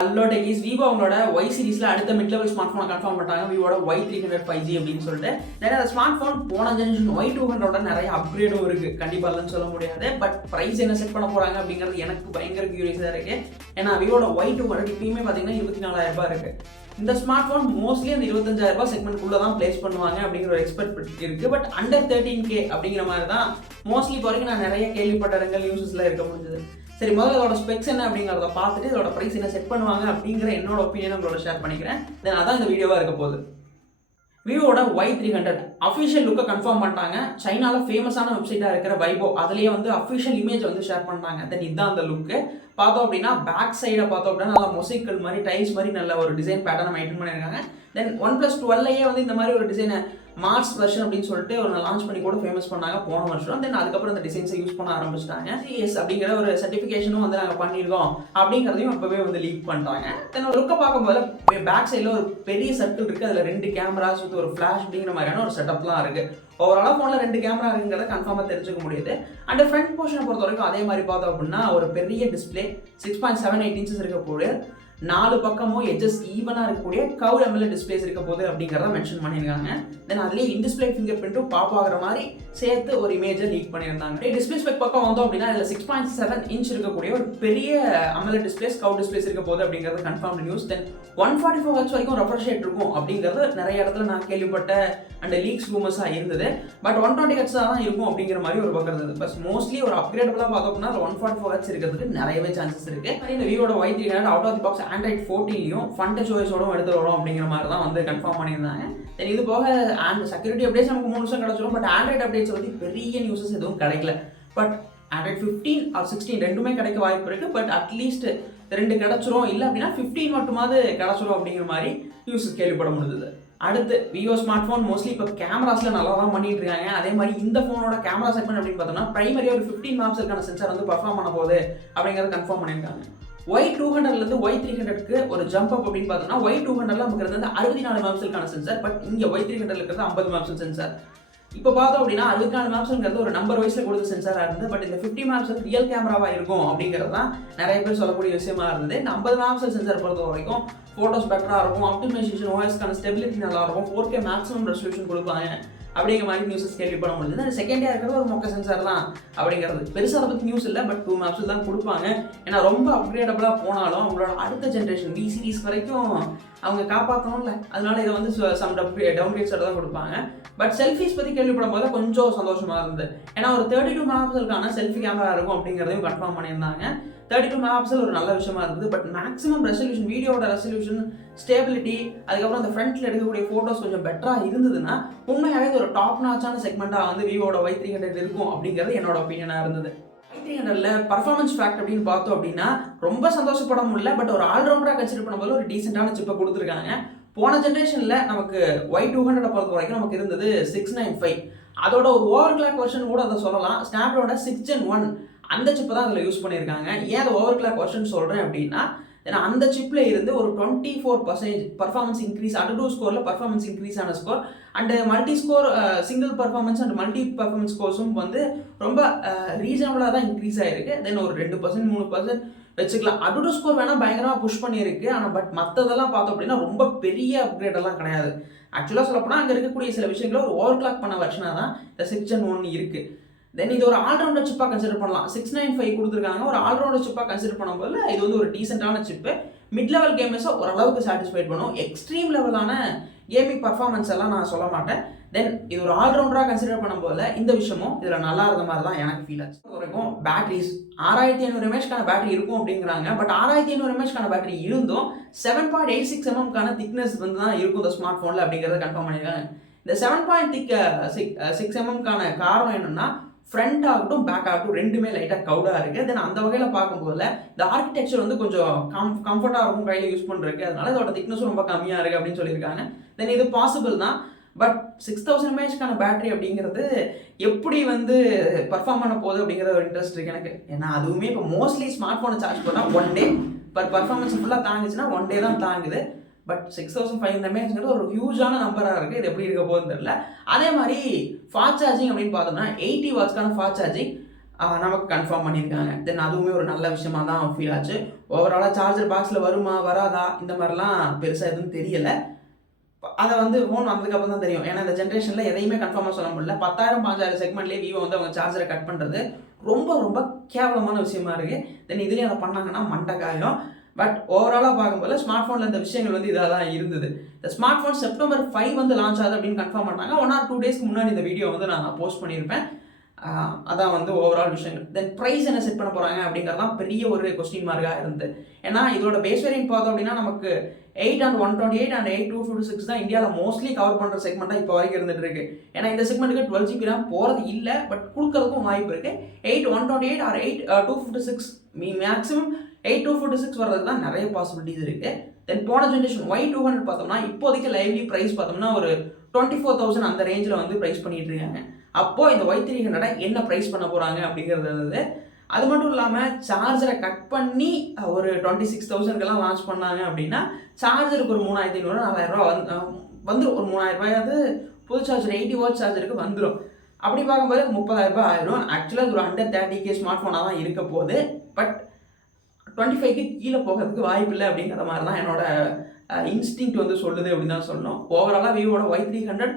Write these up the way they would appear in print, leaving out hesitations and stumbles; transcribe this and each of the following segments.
Hello techies, Vivo அவங்களோட Y சீரிஸ்ல அடுத்த mid level smart ஃபோனை கன்ஃபார்ம் பண்ணிட்டாங்க. விவோட Y300 5G அப்படின்னு சொல்லிட்டு நிறைய அந்த ஸ்மார்ட் ஃபோன் போன ஜெனரேஷன் Y200 நிறைய அப்கிரேடும் இருக்கு. கண்டிப்பா இல்லைன்னு சொல்ல முடியாது. பட் பிரைஸ் என்ன செட் பண்ண போறாங்க அப்படிங்கிறது எனக்கு பயங்கர கியூரியஸா இருக்கு. ஏன்னா விவோட Y200 இப்பயுமே பாத்தீங்கன்னா 24,000 ரூபாய் இருக்கு. இந்த ஸ்மார்ட் ஃபோன் மோஸ்ட்லி அந்த 25,000 ரூபாய் செக்மெண்ட்குள்ள தான் பிளேஸ் பண்ணுவாங்க அப்படிங்கிற ஒரு எக்ஸ்பெக்ட் இருக்கு. பட் அண்டர் 13K அப்படிங்கிற மாதிரி தான் மோஸ்ட்லி இப்போ வரைக்கும் நான் நிறைய கேள்விப்பட்ட இடங்கள் நியூஸஸ்ல இருக்க முடிஞ்சது. சரி, முதல்ல இதோட ஸ்பெக்ஸ் என்ன அப்படிங்கிறத பார்த்துட்டு இதோட ப்ரைஸ் என்ன செட் பண்ணுவாங்க அப்படிங்கிற என்னோட ஒப்பீனியன் உங்களோட ஷேர் பண்ணிக்கிறேன். தென் அதான் இந்த வீடியோவாக இருக்க போகுது. விவோட Y300 அஃபிஷியல் லுக்கை கன்ஃபார்ம் பண்ணிட்டாங்க. சைனாவில் ஃபேமஸான வெப்சைட்டாக இருக்கிற வைபோ அதுலேயே வந்து அஃபிஷியல் இமேஜ் வந்து ஷேர் பண்ணிட்டாங்க. தென் இதுதான் அந்த லுக்கு. பார்த்தோம் அப்படின்னா பேக் சைடை பார்த்தோம் அப்படின்னா நல்லா மொசைக்கல் மாதிரி டைல்ஸ் மாதிரி நல்ல ஒரு டிசைன் பேட்டர்னை மெயின்டைன் பண்ணியிருக்காங்க. தென் OnePlus 12 வந்து இந்த மாதிரி ஒரு டிசைனை மார்ச் வெர்ஷன் அப்படின்னு சொல்லிட்டு ஒரு லான்ச் பண்ணி கூட ஃபேமஸ் பண்ணாங்க போன வருஷம். தென் அதுக்கப்புறம் இந்த டிசைன்ஸை யூஸ் பண்ண ஆரம்பிச்சிட்டாங்க. சிஎஸ் அப்படிங்கிற ஒரு சர்டிஃபிகேஷனும் வந்து நாங்கள் பண்ணியிருக்கோம் அப்படிங்கிறதையும் இப்போவே வந்து லீக் பண்ணிட்டாங்க. தென் ஒரு லுக்கை பார்க்கும்போது பேக் சைடில் ஒரு பெரிய சர்க்கிள் இருக்குது. அதில் 2 கேமராஸ் வித் ஒரு ஃப்ளாஷ் அப்படிங்கிற மாதிரியான ஒரு செட்டப்லாம் இருக்குது. ஓவராலாக ஃபோனில் 2 கேமரா இருக்குங்கிறத கன்ஃபார்மாக தெரிஞ்சுக்க முடியுது. அண்ட் ஃப்ரண்ட் போர்ஷனை பொறுத்த வரைக்கும் அதே மாதிரி பார்த்தோம் அப்படின்னா ஒரு பெரிய டிஸ்பிளே 6.78 இன்ச்சஸ் இருக்க போது 4 பக்கமும் எட்ஜஸ் ஈவனாக இருக்கக்கூடிய கர்வ்டு AMOLED டிஸ்பிளேஸ் இருக்க போகுது அப்படிங்கிறத மென்ஷன் பண்ணியிருக்காங்க. தென் அதுலேயே இன்டிஸ்பிளே ஃபிங்கர் பிரிண்ட்டும் பாப் ஆகிற மாதிரி சேர்த்து ஒரு இமேஜை லீக் பண்ணியிருந்தாங்க. டிஸ்பிளே ஸ்பெக் பக்கம் வந்தோம் அப்படின்னா இதில் 6.7 இன்ச் இருக்கக்கூடிய ஒரு பெரிய AMOLED டிஸ்பிளேஸ் கர்வ் டிஸ்பிளேஸ் இருக்க போகுது அப்படிங்கிறது கன்ஃபார்ம் நியூஸ். தென் 144 ஹெர்ட்ஸ் வரைக்கும் ரெஃப்ரெஷ் ரேட் இருக்கும் அப்படிங்கிறது நிறைய இடத்துல நான் கேள்விப்பட்ட அண்ட் லீக்ஸ் ரூமர்ஸாக இருந்தது. பட் 120 ஹெர்ட்ஸ் தான் இருக்கும் அப்படிங்கிற மாதிரி ஒரு பக்கம் இருந்தது. பட் மோஸ்ட்லி ஒரு அப்கிரேடபுளாக பார்த்தோம் அப்படின்னா 144 ஹெர்ட்ஸ் இருக்கிறதுக்கு நிறையவே சான்சஸ் இருக்கு. இந்த விவோட Y300 out of the box Android 14லையும் ஃபண்டஸ் ஓஎஸோடும் எடுத்து வரும் அப்படிங்கிற மாதிரி தான் வந்து கன்ஃபார்ம் பண்ணியிருந்தாங்க. தென் இது போக செக்யூரிட்டி அப்டேட்ஸ் நமக்கு 3 வருஷம் கிடச்சிடும். பட் ஆண்ட்ராய்ட் அப்டேட்ஸ் பற்றி பெரிய நியூஸஸ் எதுவும் கிடைக்கல. பட் Android 15 or 16 ரெண்டுமே கிடைக்க வாய்ப்பு இருக்குது. பட் அட்லீஸ்ட் 2 கிடச்சிரும், இல்லை அப்படின்னா 15 மட்டுமாவது கிடச்சிரும் அப்படிங்கிற மாதிரி நியூஸஸ் கேள்விப்பட முடிஞ்சது. அடுத்து விவோ ஸ்மார்ட் ஃபோன் மோஸ்ட்லி இப்போ கேமராஸில் நல்லா தான் பண்ணிட்டு இருக்காங்க. அதே மாதிரி இந்த ஃபோனோட கேமரா செக்மெண்ட் அப்படின்னு பார்த்தோம்னா பிரைமரியாக ஒரு 15 மெகாபிக்சலுக்கான சென்சார் வந்து பர்ஃபார்ம் பண்ண போகுது அப்படிங்கிறத கன்ஃபார்ம் பண்ணியிருக்காங்க. Y200லேருந்து Y300க்கு ஒரு ஜம்ப் அப் அப்படின்னு பார்த்தோம்னா Y200ல நமக்கு இருந்தது 64 மெகாபிக்சலுக்கான சென்சார். பட் இங்கே Y300ல இருக்கிறது 50 மெகாபிக்சல் சென்சார். இப்போ பார்த்தோம் அப்படின்னா 64 மெகாபிக்சல்ங்கிறது ஒரு நம்பர் வைஸில் கொடுத்த சென்சாராக இருந்தது. பட் இந்த 50 மெகாபிக்சல் ரியல் கேமராவாக இருக்கும் அப்படிங்கிறது தான் நிறைய பேர் சொல்லக்கூடிய விஷயமா இருந்தது. இந்த 50 மெகாபிக்சல் சென்சார் பொறுத்த வரைக்கும் ஃபோட்டோஸ் பெட்டராக இருக்கும், ஆப்டிமைசேஷன் ஓஎஸ்க்கான ஸ்டெபிலிட்டி நல்லா இருக்கும், 4K மேக்ஸிமம் ரெசல்யூஷன் கொடுப்பாங்க அப்படிங்கிற மாதிரி நியூஸஸ் கேள்விப்பட முடியுது. அந்த செகண்டியாக இருக்கிறது ஒரு மொக்க சென்சார் தான் அப்படிங்கிறது பெருசாக அதை பற்றி நியூஸ் இல்லை. பட் 2 மெகாபிக்சல் தான் கொடுப்பாங்க. ஏன்னா ரொம்ப அப்கிரேடபுளாக போனாலும் அவங்களோட அடுத்த ஜென்ரேஷன் V சீரிஸ் வரைக்கும் அவங்க காப்பாற்றணும்ல, அதனால இதை வந்து சம் டவுன்கிரேட்ஸோட தான் கொடுப்பாங்க. பட் செல்ஃபிஸ் பற்றி கேள்விப்படும் போது கொஞ்சம் சந்தோஷமாக இருந்தது. ஏன்னா ஒரு 32 மெகாபிக்சலுக்கான செல்ஃபி கேமரா இருக்கும் அப்படிங்கிறதையும் கன்ஃபார்ம் பண்ணியிருந்தாங்க. 32 மெகாபிக்சல் ஒரு நல்ல விஷயமா இருந்தது. பட் மேக்ஸிமம் ரெசல்யூஷன், வீடியோட ரெசல்யூஷன், ஸ்டேபிலிட்டி, அதுக்கப்புறம் அந்த ஃப்ரண்ட்டில் எடுக்கக்கூடிய ஃபோட்டோஸ் கொஞ்சம் பெட்டராக இருந்ததுன்னா உண்மையாகவே ஒரு டாப் நாச்சான செக்மெண்ட்டாக வந்து விவோட Y300 இருக்கும் அப்படிங்கிறது என்னோட ஒப்பீனியனாக இருந்தது. Y300ல பர்ஃபார்மன்ஸ் ஃபேக்ட் அப்படின்னு பார்த்தோம் அப்படின்னா ரொம்ப சந்தோஷப்பட முடியல. பட் ஒரு ஆல்ரவுண்டராக கன்சிடர் பண்ணும்போது ஒரு டீசெண்டான சிப்பை கொடுத்துருக்காங்க. போன ஜென்ரேஷனில் நமக்கு Y200 பொறுத்த வரைக்கும் நமக்கு இருந்தது 695. அதோட ஒரு ஓவர் கிளாக் வெர்ஷன் கூட அதை சொல்லலாம். ஸ்னாப்ட்ராகனோட 6 Gen 1 அந்த சிப்பை தான் அதில் யூஸ் பண்ணியிருக்காங்க. ஏன் அதை ஓவர் கிளாக் வெர்ஷன் சொல்கிறேன் அப்படின்னா ஏன்னா அந்த சிப்பில் இருந்து ஒரு 24% பர்ஃபார்மன்ஸ் இன்க்ரீஸ், AnTuTu ஸ்கோரில் பர்ஃபார்மன்ஸ் இன்க்ரீஸ் ஆன score and multi score, single performance and multi performance ஸ்கோர்ஸும் வந்து ரொம்ப ரீசனபிளாக தான் இன்க்ரீஸ் ஆகிருக்கு. தென் ஒரு 2% 3% வச்சுக்கலாம். AnTuTu ஸ்கோர் வேணால் பயங்கரமாக புஷ் பண்ணியிருக்கு. ஆனால் பட் மற்றதெல்லாம் பார்த்தோம் அப்படின்னா ரொம்ப பெரிய அப்கிரேடெல்லாம் கிடையாது. ஆக்சுவலாக சொல்லப்போனால் அங்கே இருக்கக்கூடிய சில விஷயங்களை ஒரு ஓவர் கிளாக் பண்ண வெர்ஷனாக தான் இந்த 6 Gen 1 இருக்குது. தென் இது ஒரு ஆல்ரவுண்டர் சிப்பாக கன்சிடர் பண்ணலாம். 695 கொடுத்துருக்காங்க. ஒரு ஆல்ரவுண்டர் சிப்பாக கன்சிடர் பண்ணும்போது இது வந்து ஒரு டீசெண்டான சிப்பு. மிட் லெவல் கேமர்ஸை ஓரளவுக்கு சாட்டிஸ்ஃபைட் பண்ணும். எக்ஸ்ட்ரீம் லெவலான கேமிங் பர்ஃபார்மன்ஸ் எல்லாம் நான் சொல்ல மாட்டேன். தென் இது ஒரு ஆல்ரவுண்டராக கன்சிடர் பண்ணும்போது இந்த விஷயமும் இதில் நல்லா இருந்த மாதிரி தான் எனக்கு ஃபீல் ஆச்சு. வரைக்கும் பேட்டரிஸ் 6500 mAhக்கான பேட்டரி இருக்கும் அப்படிங்கிறாங்க. பட் 6500 mAhக்கான பேட்டரி இருந்தும் 7.86 mm திக்னஸ் வந்து தான் இருக்கும் இந்த ஸ்மார்ட் ஃபோனில் அப்படிங்கிறத கன்ஃபார்ம் பண்ணியிருக்காங்க. இந்த 7.6 mm காரணம் என்னன்னா ஃப்ரண்ட் ஆகட்டும் பேக் ஆகட்டும் ரெண்டுமே லைட்டாக கவுடாக இருக்குது. தென் அந்த வகையில் பார்க்கும்போது இந்த ஆர்கிடெக்சர் வந்து கொஞ்சம் கம்ஃபர்ட்டாக இருக்கும் கையில் யூஸ் பண்ணுறதுக்கு. அதனால இதோட திக்னஸும் ரொம்ப கம்மியாக இருக்குது அப்படின்னு சொல்லியிருக்காங்க. தென் இது பாசிபிள் தான். பட் 6000 mAhக்கான பேட்டரி அப்படிங்கிறது எப்படி வந்து பர்ஃபார்ம் பண்ண போகுது அப்படிங்கிற ஒரு இன்ட்ரெஸ்ட் இருக்குது எனக்கு. ஏன்னா அதுவுமே இப்போ மோஸ்ட்லி ஸ்மார்ட் ஃபோனை சார்ஜ் பண்ணால் 1 day பர்ஃபார்மன்ஸ் ஃபுல்லாக தாங்குச்சுன்னா 1 day தான் தாங்குது. பட் 6500 mAhங்கிறது ஒரு ஹியூஜான நம்பராக இருக்குது. இது எப்படி இருக்க போகுதுன்னு தெரியல. அதே மாதிரி ஃபாஸ்ட் சார்ஜிங் அப்படின்னு பார்த்தோம்னா 80 வாட்ஸ்க்கான ஃபாஸ்ட் சார்ஜிங் நமக்கு கன்ஃபார்ம் பண்ணியிருக்காங்க. தென் அதுவுமே ஒரு நல்ல விஷயமா தான் ஃபீல் ஆச்சு. ஓவராலாக சார்ஜர் பாக்ஸில் வருமா வராதா இந்த மாதிரிலாம் பெருசாக எதுவும் தெரியலை. அதை வந்து ஃபோன் வந்ததுக்கப்புறம் தான் தெரியும். ஏன்னா இந்த ஜென்ரேஷனில் எதையுமே கன்ஃபார்மாக சொல்ல முடியல. 10,000 5,000 செக்மெண்ட்லேயே விவோ வந்து அவங்க சார்ஜரை கட் பண்ணுறது ரொம்ப ரொம்ப கேவலமான விஷயமா இருக்குது. தென் இதுலேயும் அதை பண்ணாங்கன்னா மண்டை காயம். பட் ஓவராலாக பார்க்கும்போது ஸ்மார்ட் ஃபோனில் இந்த விஷயங்கள் வந்து இதாக தான் இருந்தது. இந்த ஸ்மார்ட் ஃபோன் செப்டம்பர் 5 வந்து லான்ச் ஆகுது அப்படின்னு கன்ஃபார்ம் பண்ணாங்க. 1 or 2 டேஸ்க்கு முன்னாடி இந்த வீடியோ வந்து நான் போஸ்ட் பண்ணியிருப்பேன். அதான் வந்து ஓவரால் விஷயங்கள். தென் ப்ரைஸ் என்ன செட் பண்ண போகிறாங்க அப்படிங்கிறது தான் பெரிய ஒரு கொஸ்டின் மார்க்காக இருந்தது. ஏன்னா இதோட பேஸ் வேரியன்ட் பார்த்தோம் அப்படின்னா நமக்கு 8 and 128 and 8 256 தான் இந்தியாவில் மோஸ்ட்லி கவர் பண்ணுற செக்மெண்ட்டாக இப்போ வரைக்கும் இருந்துட்டு இருக்கு. ஏன்னா இந்த செக்மெண்ட்டுக்கு 12 GB RAM போகிறது இல்லை, பட் கொடுக்கறதுக்கும் வாய்ப்பு இருக்குது. 8 128 or 8 256 மேக்ஸிமம் 8 256 வர்றதுக்கு தான் நிறைய பாசிபிலிட்டிஸ் இருக்குது. தென் போன ஜென்ரேஷன் Y200 பார்த்தோம்னா இப்போதைக்கு லைவ்லி ப்ரைஸ் பார்த்தோம்னா ஒரு 24,000 அந்த ரேஞ்சில் வந்து ப்ரைஸ் பண்ணிட்டு இருக்காங்க. அப்போது இந்த Y300 என்ன ப்ரைஸ் பண்ண போகிறாங்க அப்படிங்கிறது இருந்தது. அது மட்டும் இல்லாமல் சார்ஜரை கட் பண்ணி ஒரு 26,000க்கெல்லாம் லான்ச் பண்ணாங்க அப்படின்னா சார்ஜருக்கு ஒரு 3,500 4,000 வந்துடும். ஒரு 3,000 ரூபாயாவது புது சார்ஜர் 80 வாட் சார்ஜருக்கு வந்துடும். அப்படி பார்க்கும்போது 30,000 ஆயிடும். ஆக்சுவலாக அது ஒரு 130K ஸ்மார்ட் ஃபோனாக தான் இருக்க போகுது. பட் 25க்கு கீழே போகிறதுக்கு வாய்ப்பு இல்லை அப்படிங்கிற மாதிரி தான் என்னோட இன்ஸ்டிங்க்ட் வந்து சொல்லுது அப்படின்னு தான் சொல்லணும். ஓவராலாக விவோட Y300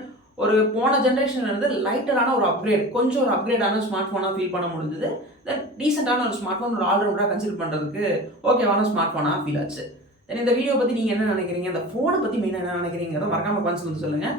ஒரு போன ஜென்ரேஷன்ல இருந்து லைட்டரான ஒரு அப்கிரேட், கொஞ்சம் ஒரு அப்கிரேடான ஸ்மார்ட் ஃபோனாக ஃபீல் பண்ண முடிஞ்சது. தென் டீசெண்டான ஒரு ஸ்மார்ட் ஃபோன், ஒரு ஆல்ரவுண்டராக கன்சிடர் பண்ணுறதுக்கு ஓகேவான ஸ்மார்ட் ஃபோனாக ஃபீல் ஆச்சு. தென் இந்த வீடியோ பற்றி நீங்கள் என்ன நினைக்கிறீங்க, இந்த ஃபோனை பற்றி மெயினாக என்ன நினைக்கிறீங்கிறத மறக்காம கமெண்ட்ஸ் வந்து சொல்லுங்கள்.